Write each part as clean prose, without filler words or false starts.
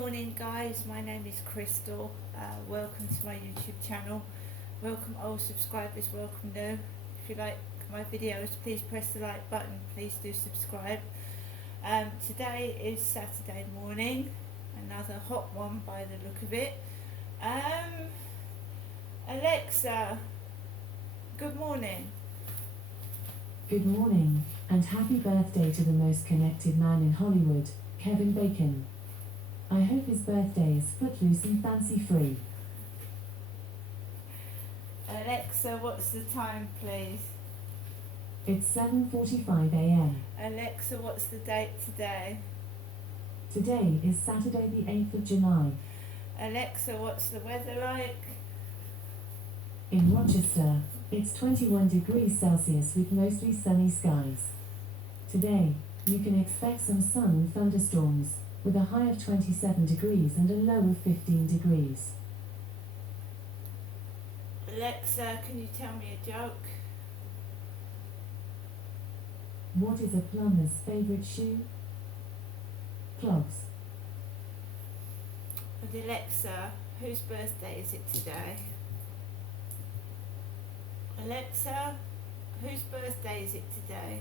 morning, guys. My name is Crystal. Welcome to my YouTube channel. Welcome all subscribers, welcome new. If you like my videos, please press the like button. Please do subscribe. Today is Saturday morning, another hot one by the look of it. Alexa, good morning. Good morning, and happy birthday to the most connected man in Hollywood, Kevin Bacon. I hope his birthday is footloose and fancy-free. Alexa, what's the time, please? It's 7:45 a.m. Alexa, what's the date today? Today is Saturday the 8th of July. Alexa, what's the weather like? In Rochester, it's 21 degrees Celsius with mostly sunny skies. Today, you can expect some sun and thunderstorms, with a high of 27 degrees and a low of 15 degrees. Alexa, can you tell me a joke? What is a plumber's favorite shoe? Clogs. And Alexa, whose birthday is it today? Alexa, whose birthday is it today?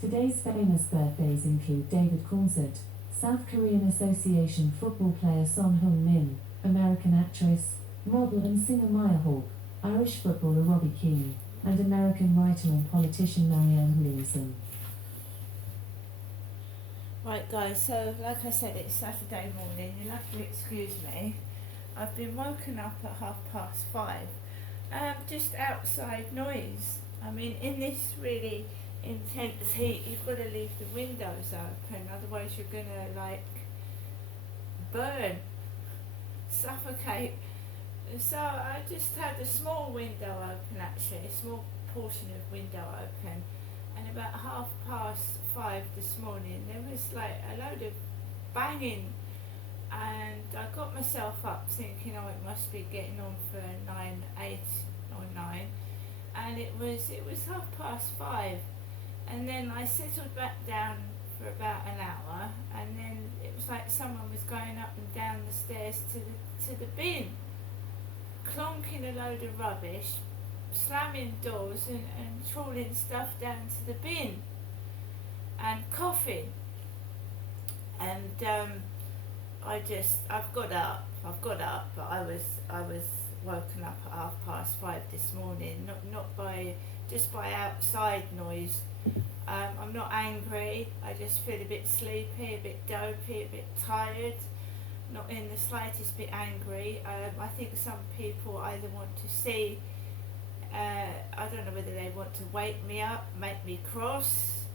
Today's famous birthdays include David Cornsett, South Korean Association football player Son Heung-min, American actress, model and singer Maya Hawke, Irish footballer Robbie Keane, and American writer and politician Marianne Williamson. Right guys, so like I said, it's Saturday morning. You'll have to excuse me. I've been woken up at 5:30. Just outside noise. I mean, in this really intense heat, you've got to leave the windows open, otherwise you're gonna like burn, suffocate. So I just had a small window open, actually, a small portion of window open, and about 5:30 this morning there was like a load of banging, and I got myself up thinking, oh, it must be getting on for 9, 8 or 9, and it was 5:30. And then I settled back down for about an hour, and then it was like someone was going up and down the stairs to the bin, clonking a load of rubbish, slamming doors and trawling stuff down to the bin, and coughing. And I've got up, but I was woken up at 5:30 this morning, just by outside noise. I'm not angry, I just feel a bit sleepy, a bit dopey, a bit tired, not in the slightest bit angry. I think some people either want to see, I don't know whether they want to wake me up, make me cross,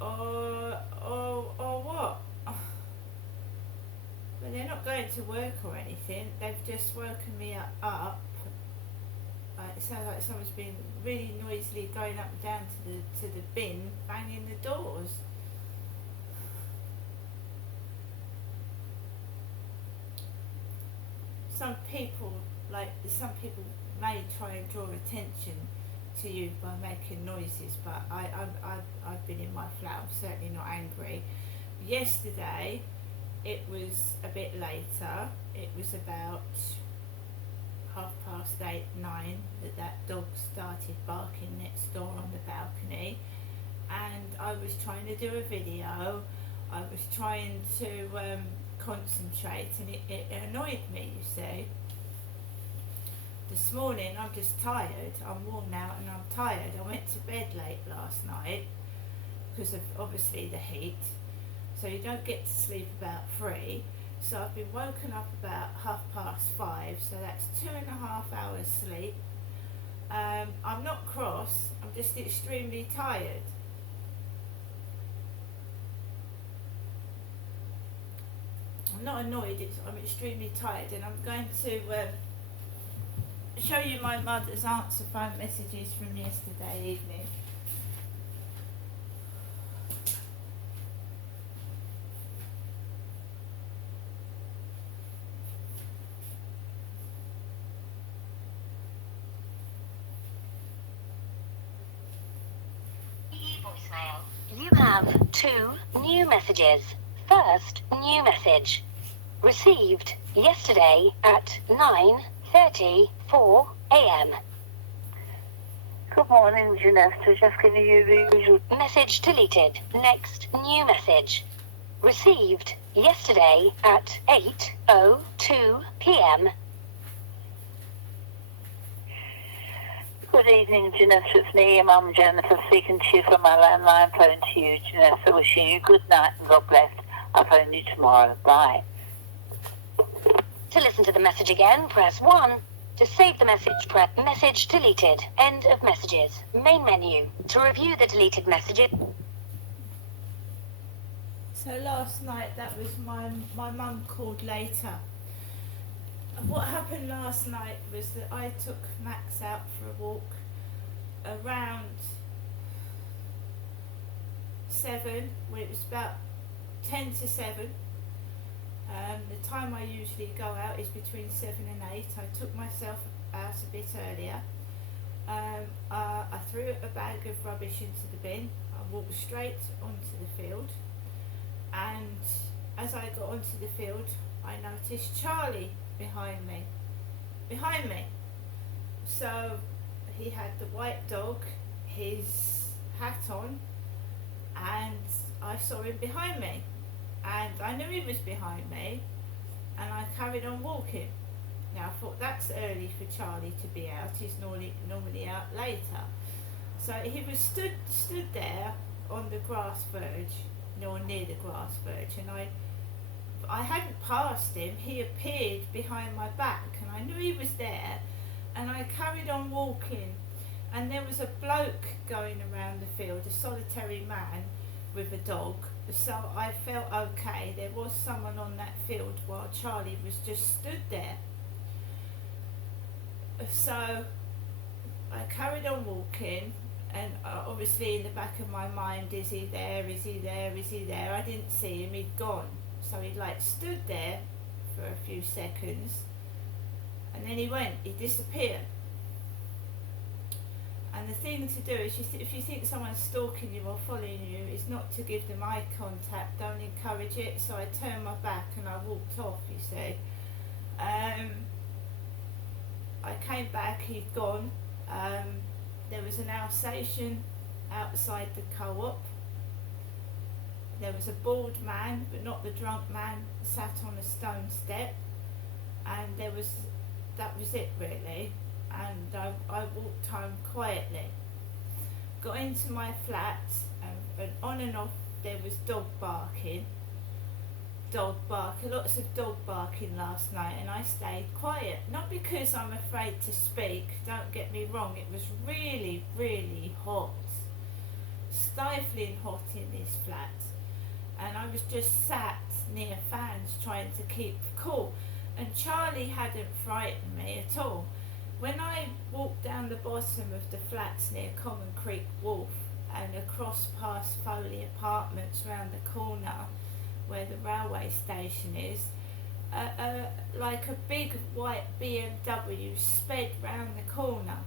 or what. But they're not going to work or anything, they've just woken me up. It sounds like someone's been really noisily going up and down to the bin, banging the doors. Some people may try and draw attention to you by making noises, but I've been in my flat. I'm certainly not angry. Yesterday, it was a bit later. It was about 8:30, 9 that dog started barking next door on the balcony, and I was trying to do a video. I was trying to concentrate, and it annoyed me, you see. This morning I'm just tired, I'm worn out and I'm tired. I went to bed late last night because of obviously the heat, so you don't get to sleep about 3. So I've been woken up about 5:30, so that's 2.5 hours sleep. I'm not cross, I'm just extremely tired. I'm not annoyed, I'm extremely tired, and I'm going to show you my mother's answer phone messages from yesterday evening. Voicemail. You have 2 new messages. First, new message. Received yesterday at 9:34 a.m. Good morning, Janessa. Just giving you the usual. Message deleted. Next, new message. Received yesterday at 8:02 p.m. Good evening, Janessa. It's me, your mum, Jennifer, speaking to you from my landline phone to you, Janessa. Wishing you good night and God bless. I'll phone you tomorrow. Bye. To listen to the message again, press 1. To save the message, press message deleted. End of messages. Main menu. To review the deleted messages. So last night, that was my mum called later. What happened last night was that I took Max out for a walk around 7, well, it was about 10 to 7. The time I usually go out is between 7 and 8. I took myself out a bit earlier. I threw a bag of rubbish into the bin. I walked straight onto the field, and as I got onto the field, I noticed Charlie behind me. So he had the white dog, his hat on, and I saw him behind me. And I knew he was behind me, and I carried on walking. Now I thought, that's early for Charlie to be out. He's normally out later. So he was stood there on the grass verge, or near the grass verge, and I hadn't passed him. He appeared behind my back, and I knew he was there, and I carried on walking. And there was a bloke going around the field, a solitary man with a dog. So I felt okay, there was someone on that field while Charlie was just stood there. So I carried on walking, and obviously in the back of my mind, is he there? I didn't see him, he'd gone. So he stood there for a few seconds, and then he disappeared. And the thing to do is, if you think someone's stalking you or following you, is not to give them eye contact, don't encourage it. So I turned my back and I walked off, you see. I came back, he'd gone. There was an Alsatian outside the co-op. There was a bald man, but not the drunk man, sat on a stone step. And that was it really. And I walked home quietly. Got into my flat, and on and off there was lots of dog barking last night, and I stayed quiet. Not because I'm afraid to speak, don't get me wrong, it was really, really hot. Stifling hot in this flat. And I was just sat near fans trying to keep cool. And Charlie hadn't frightened me at all. When I walked down the bottom of the flats near Common Creek Wharf and across past Foley Apartments round the corner where the railway station is, like a big white BMW sped round the corner.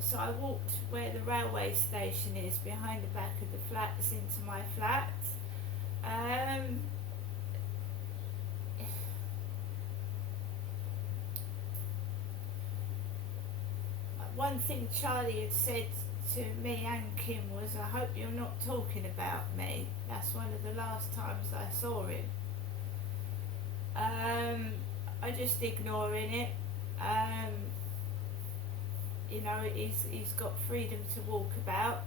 So I walked where the railway station is, behind the back of the flats, into my flat. One thing Charlie had said to me and Kim was, I hope you're not talking about me. That's one of the last times I saw him. I just ignoring it. He's got freedom to walk about.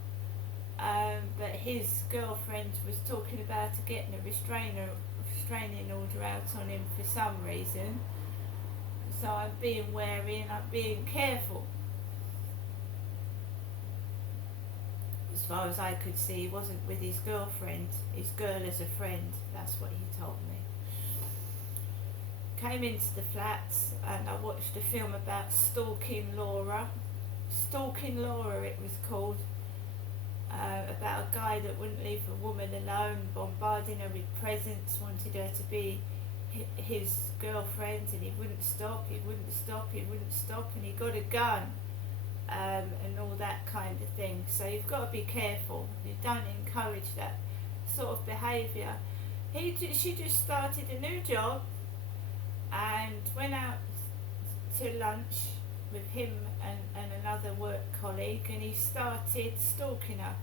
But his girlfriend was talking about getting a restraining order out on him for some reason. So I'm being wary and I'm being careful. As far as I could see, he wasn't with his girlfriend, his girl as a friend, that's what he told me. Came into the flats and I watched a film about Stalking Laura. Stalking Laura it was called, about a guy that wouldn't leave a woman alone, bombarding her with presents, wanted her to be his girlfriend, and he wouldn't stop, and he got a gun. And all that kind of thing. So you've got to be careful. You don't encourage that sort of behaviour. She just started a new job and went out to lunch with him and another work colleague, and he started stalking her.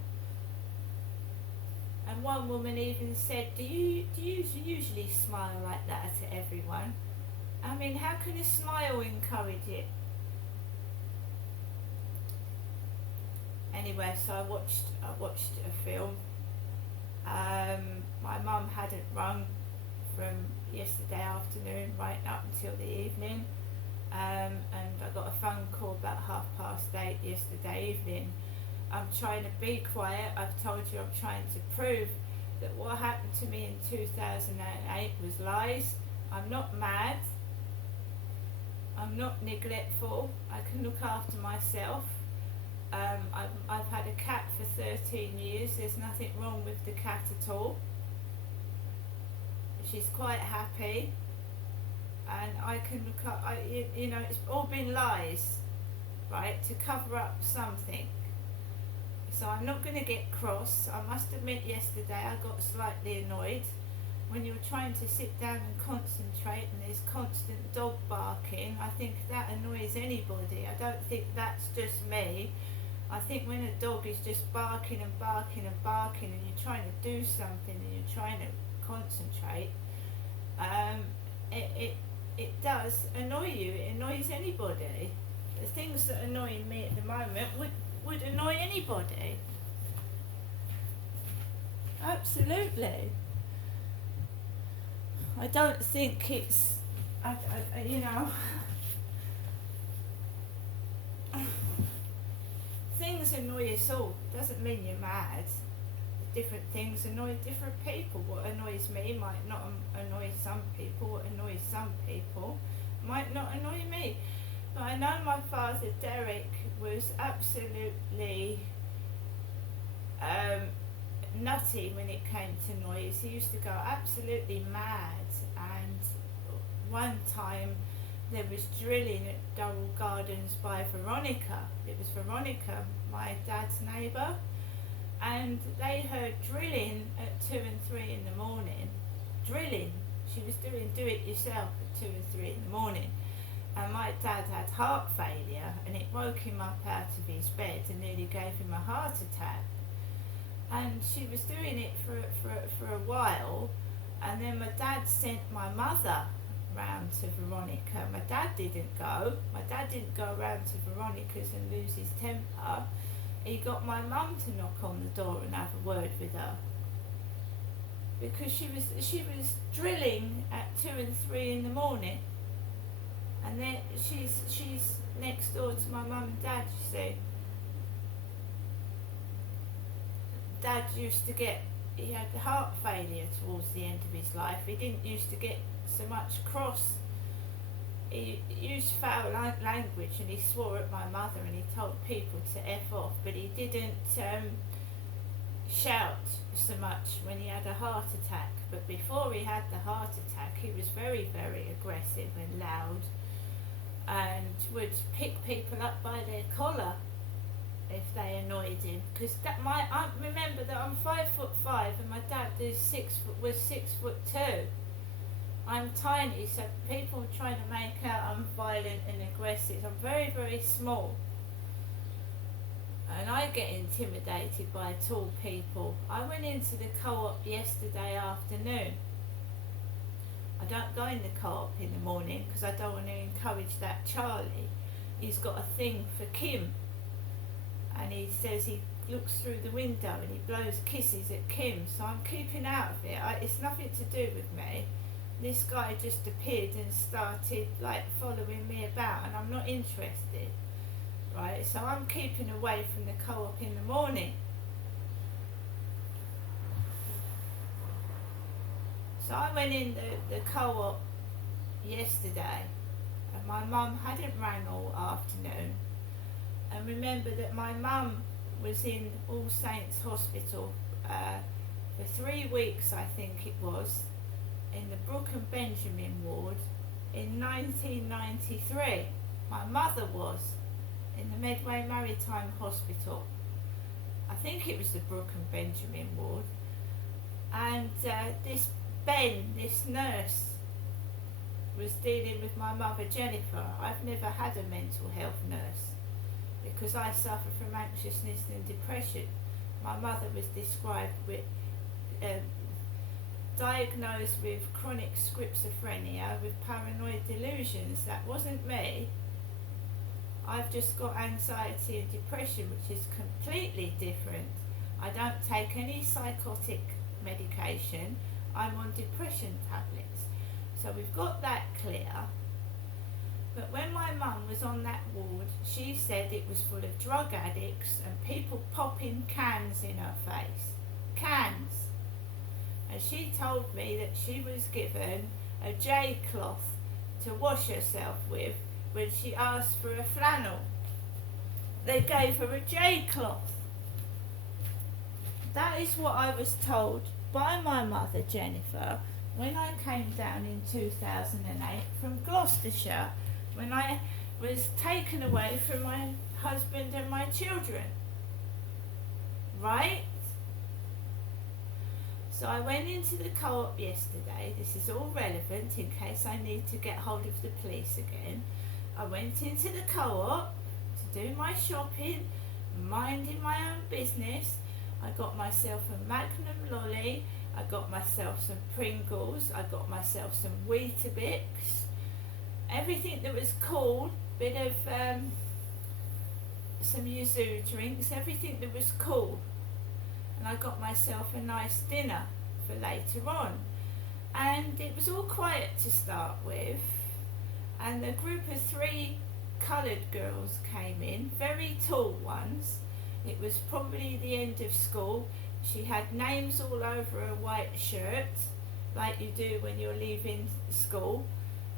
And one woman even said, do you usually smile like that to everyone? I mean, how can a smile encourage it? Anyway, so I watched a film. My mum hadn't rung from yesterday afternoon right up until the evening, and I got a phone call about 8:30 yesterday evening. I'm trying to be quiet. I've told you I'm trying to prove that what happened to me in 2008 was lies. I'm not mad. I'm not neglectful. I can look after myself. I've had a cat for 13 years. There's nothing wrong with the cat at all. She's quite happy, and I can look up. You know, it's all been lies, right, to cover up something. So I'm not going to get cross. I must admit, yesterday I got slightly annoyed when you're trying to sit down and concentrate and there's constant dog barking. I think that annoys anybody. I don't think that's just me. I think when a dog is just barking and barking and barking and you're trying to do something and you're trying to concentrate, it does annoy you. It annoys anybody. The things that annoy me at the moment would annoy anybody. Absolutely. I don't think it's, you know, things annoy us all. Doesn't mean you're mad. Different things annoy different people. What annoys me might not annoy some people. What annoys some people might not annoy me. But I know my father Derek was absolutely nutty when it came to noise. He used to go absolutely mad, and one time there was drilling at Durrell Gardens by Veronica. It was Veronica, my dad's neighbour, and they heard drilling at 2 and 3 in the morning. Drilling. She was doing do it yourself at 2 and 3 in the morning. And my dad had heart failure, and it woke him up out of his bed and nearly gave him a heart attack. And she was doing it for a while, and then my dad sent my mother round to Veronica. My dad didn't go. My dad didn't go round to Veronica's and lose his temper. He got my mum to knock on the door and have a word with her, because she was drilling at 2 and 3 in the morning. And then she's next door to my mum and dad, you see. Dad used to he had heart failure towards the end of his life. He didn't used to get so much cross. He used foul language, and he swore at my mother, and he told people to F off, but he didn't shout so much when he had a heart attack. But before he had the heart attack, he was very, very aggressive and loud, and would pick people up by their collar if they annoyed him. Because I remember that I'm 5'5" and my dad was 6'2". I'm tiny, so people are trying to make out I'm violent and aggressive. I'm very, very small, and I get intimidated by tall people. I went into the co-op yesterday afternoon. I don't go in the co-op in the morning because I don't want to encourage that Charlie. He's got a thing for Kim, and he says he looks through the window and he blows kisses at Kim, so I'm keeping out of it. It's nothing to do with me. This guy just appeared and started like following me about, and I'm not interested, right? So I'm keeping away from the co-op in the morning. So I went in the co-op yesterday, and my mum hadn't rang all afternoon. And remember that my mum was in All Saints Hospital for 3 weeks, I think it was, in the Brooke and Benjamin ward in 1993. My mother was in the Medway Maritime Hospital. I think it was the Brooke and Benjamin ward. and this Ben, this nurse, was dealing with my mother Jennifer. I've never had a mental health nurse because I suffer from anxiousness and depression. My mother was described with, diagnosed with chronic schizophrenia with paranoid delusions. That wasn't me. I've just got anxiety and depression, which is completely different. I don't take any psychotic medication. I'm on depression tablets. So we've got that clear. But when my mum was on that ward, she said it was full of drug addicts and people popping cans in her face. Cans. And she told me that she was given a J cloth to wash herself with when she asked for a flannel. They gave her a J cloth. That is what I was told by my mother Jennifer when I came down in 2008 from Gloucestershire, when I was taken away from my husband and my children. Right? So I went into the co-op yesterday. This is all relevant in case I need to get hold of the police again. I went into the co-op to do my shopping, minding my own business. I got myself a Magnum lolly, I got myself some Pringles, I got myself some Weetabix, everything that was cool, bit of some yuzu drinks, everything that was cool. And I got myself a nice dinner for later on. And it was all quiet to start with. And a group of 3 coloured girls came in, very tall ones. It was probably the end of school. She had names all over her white shirt, like you do when you're leaving school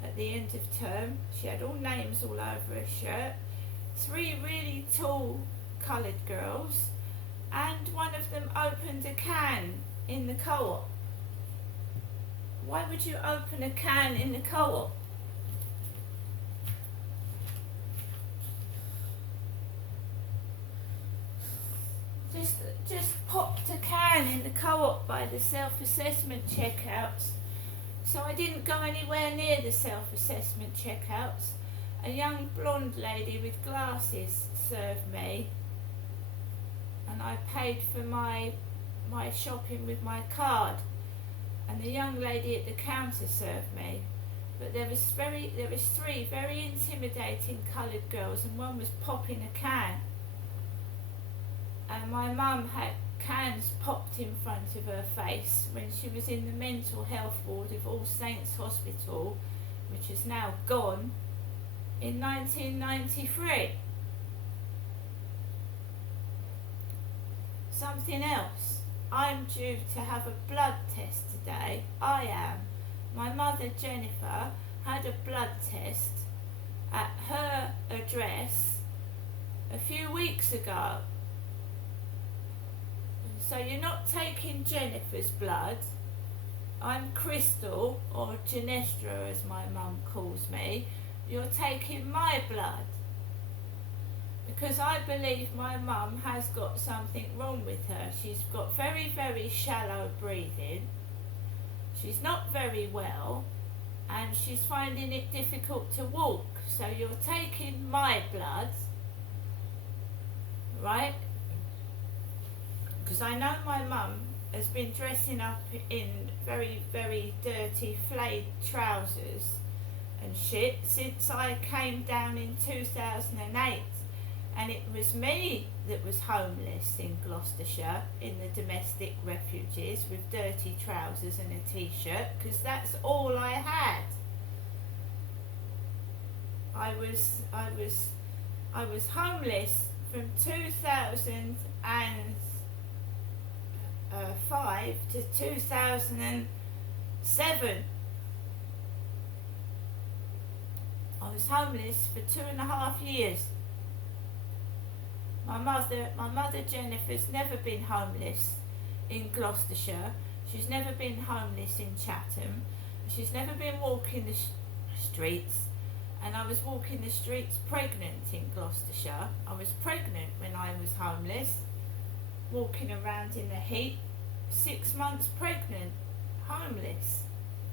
at the end of term. She had all names all over her shirt. 3 really tall coloured girls, and one of them opened a can in the co-op. Why would you open a can in the co-op? Just popped a can in the co-op by the self-assessment checkouts. So I didn't go anywhere near the self-assessment checkouts. A young blonde lady with glasses served me, and I paid for my shopping with my card, and the young lady at the counter served me. But there was 3 very intimidating coloured girls, and one was popping a can. And my mum had cans popped in front of her face when she was in the mental health ward of All Saints Hospital, which is now gone, in 1993. Something else. I'm due to have a blood test today. I am. My mother Jennifer had a blood test at her address a few weeks ago. So you're not taking Jennifer's blood. I'm Crystal, or Genestra as my mum calls me. You're taking my blood. Because I believe my mum has got something wrong with her. She's got very, very shallow breathing. She's not very well, and she's finding it difficult to walk. So you're taking my blood, right? Because I know my mum has been dressing up in very, very dirty flayed trousers and shit since I came down in 2008. And it was me that was homeless in Gloucestershire, in the domestic refuges, with dirty trousers and a t-shirt, because that's all I had. I was homeless from 2005 to 2007. I was homeless for 2.5 years. My mother Jennifer's never been homeless in Gloucestershire. She's never been homeless in Chatham. She's never been walking the streets. And I was walking the streets pregnant in Gloucestershire. I was pregnant when I was homeless, walking around in the heat, 6 months pregnant.